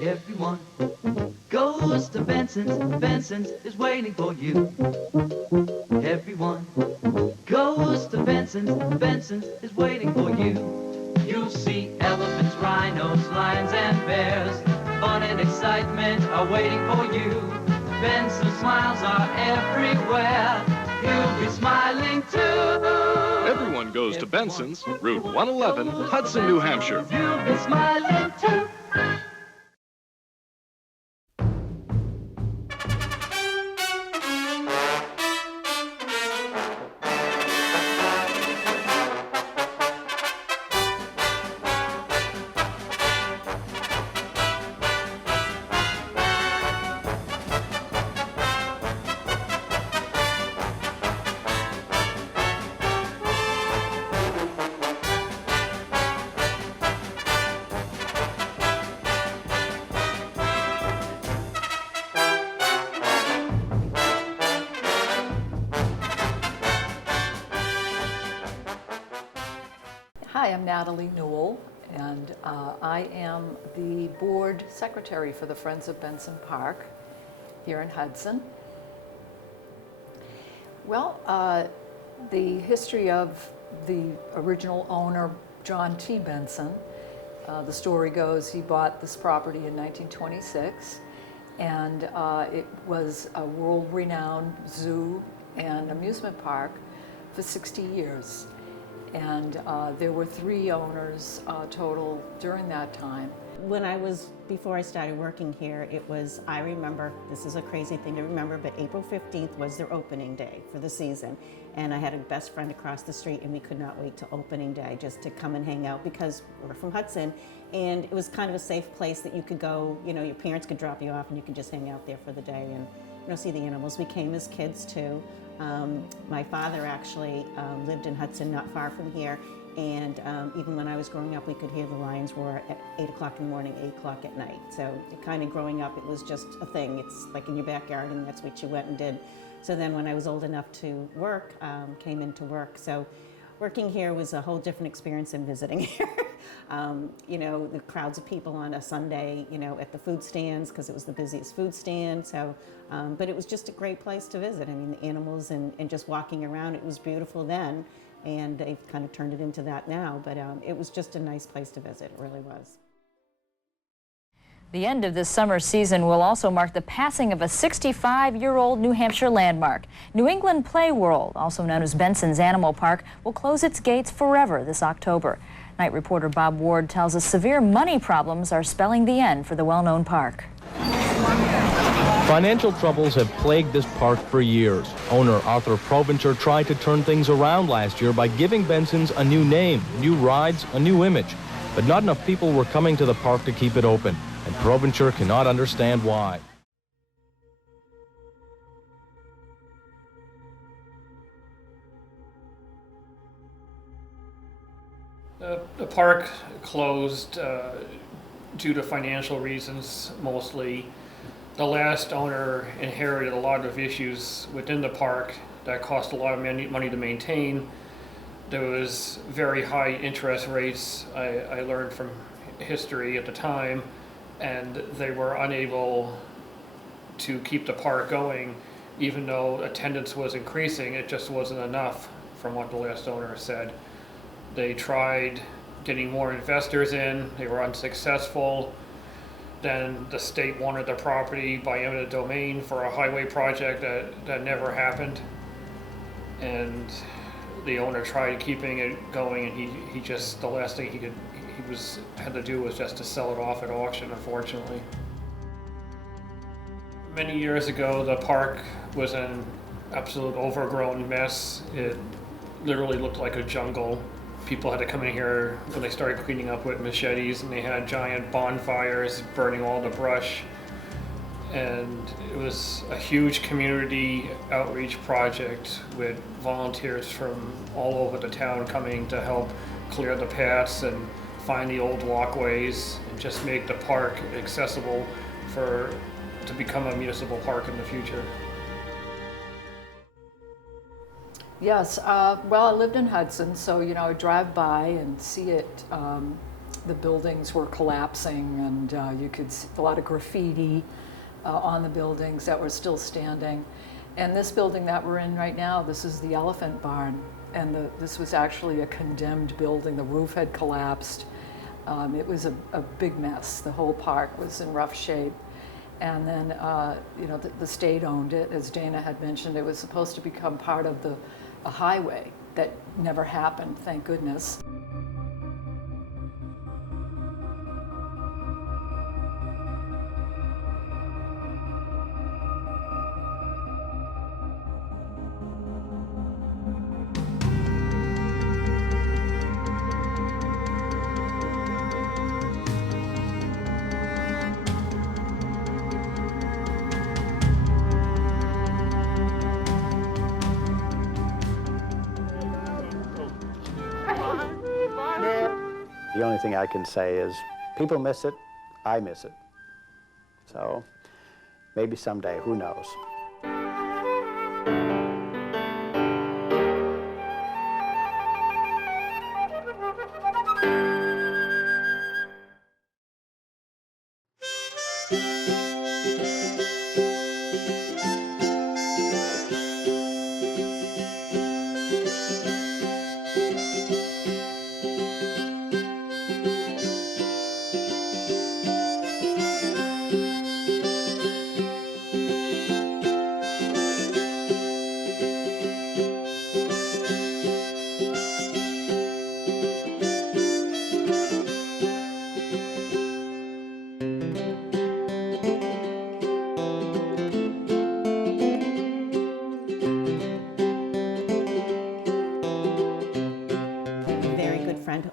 Everyone goes to Benson's. Benson's is waiting for you. Everyone goes to Benson's. Benson's is waiting for you. You'll see elephants, rhinos, lions, and bears. Fun and excitement are waiting for you. Benson's smiles are everywhere. He'll be smiling too. Everyone goes to Benson's, Route 111, Hudson, New Hampshire. You'll be smiling too. Hi, I'm Natalie Newell, and I am the board secretary for the Friends of Benson Park here in Hudson. Well, the history of the original owner, John T. Benson, the story goes he bought this property in 1926, and it was a world-renowned zoo and amusement park for 60 years. And there were 3 owners total during that time. Before I started working here, I remember, this is a crazy thing to remember, but April 15th was their opening day for the season. And I had a best friend across the street, and we could not wait till opening day just to come and hang out because we're from Hudson. And it was kind of a safe place that you could go, your parents could drop you off and you could just hang out there for the day and see the animals. We came as kids too. My father actually lived in Hudson, not far from here, and even when I was growing up, we could hear the lions roar at 8 o'clock in the morning, 8 o'clock at night. So kind of growing up, it was just a thing. It's like in your backyard, and that's what you went and did. So then when I was old enough to work, came into work. So working here was a whole different experience than visiting here. The crowds of people on a Sunday, at the food stands, because it was the busiest food stand. So, but it was just a great place to visit. I mean, the animals and just walking around, it was beautiful then. And they've kind of turned it into that now. But it was just a nice place to visit. It really was. The end of this summer season will also mark the passing of a 65-year-old New Hampshire landmark. New England Play World, also known as Benson's Animal Park, will close its gates forever this October. Night reporter Bob Ward tells us severe money problems are spelling the end for the well-known park. Financial troubles have plagued this park for years. Owner Arthur Provencher tried to turn things around last year by giving Benson's a new name, new rides, a new image. But not enough people were coming to the park to keep it open, and Provencher cannot understand why. The park closed due to financial reasons mostly. The last owner inherited a lot of issues within the park that cost a lot of money to maintain. There was very high interest rates, I learned from history at the time, and they were unable to keep the park going. Even though attendance was increasing, it just wasn't enough from what the last owner said. They tried getting more investors in, they were unsuccessful. Then the state wanted the property by eminent domain for a highway project that never happened. And the owner tried keeping it going, and he just, the last thing he had to do was just to sell it off at auction, unfortunately. Many years ago, the park was an absolute overgrown mess. It literally looked like a jungle. People had to come in here when they started cleaning up with machetes, and they had giant bonfires burning all the brush. And it was a huge community outreach project with volunteers from all over the town coming to help clear the paths and find the old walkways and just make the park accessible to become a municipal park in the future. Yes, well, I lived in Hudson, so I drive by and see it the buildings were collapsing, and you could see a lot of graffiti on the buildings that were still standing. And this building that we're in right now, this is the Elephant Barn, and this was actually a condemned building. The roof had collapsed. It was a big mess. The whole park was in rough shape. And then, the state owned it. As Dana had mentioned, it was supposed to become part of a highway that never happened, thank goodness. The only thing I can say is people miss it, I miss it. So maybe someday, who knows?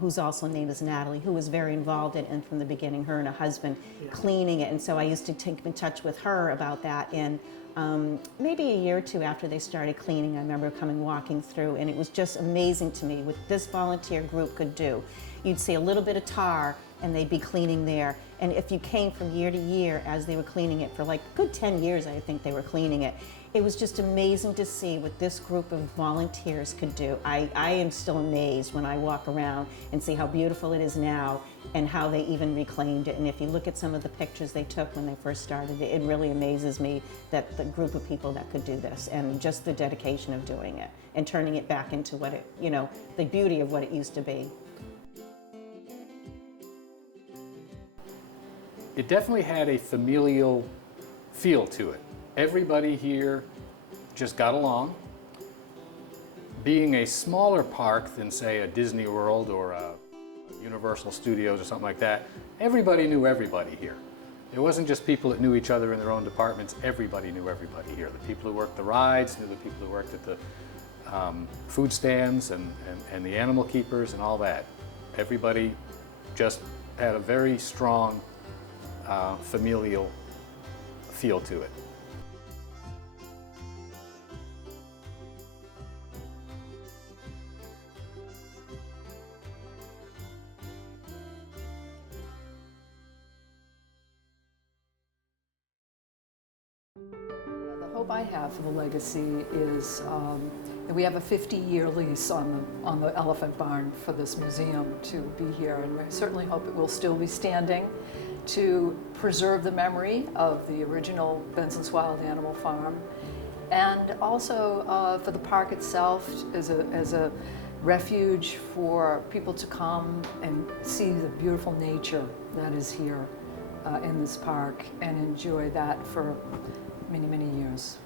Who's also named as Natalie, who was very involved in from the beginning, her and her husband cleaning it. And so I used to take in touch with her about that. And maybe a year or two after they started cleaning, I remember walking through, and it was just amazing to me what this volunteer group could do. You'd see a little bit of tar and they'd be cleaning there. And if you came from year to year as they were cleaning it, for like a good 10 years I think they were cleaning it, it was just amazing to see what this group of volunteers could do. I am still amazed when I walk around and see how beautiful it is now and how they even reclaimed it. And if you look at some of the pictures they took when they first started, it really amazes me that the group of people that could do this, and just the dedication of doing it and turning it back into what it, the beauty of what it used to be. It definitely had a familial feel to it. Everybody here just got along. Being a smaller park than, say, a Disney World or a Universal Studios or something like that, everybody knew everybody here. It wasn't just people that knew each other in their own departments. Everybody knew everybody here. The people who worked the rides knew the people who worked at the food stands and the animal keepers and all that. Everybody just had a very strong familial feel to it. The hope I have for the legacy is that we have a 50-year lease on the Elephant Barn for this museum to be here, and we certainly hope it will still be standing to preserve the memory of the original Benson's Wild Animal Farm, and also for the park itself as a refuge for people to come and see the beautiful nature that is here in this park and enjoy that for many, many years.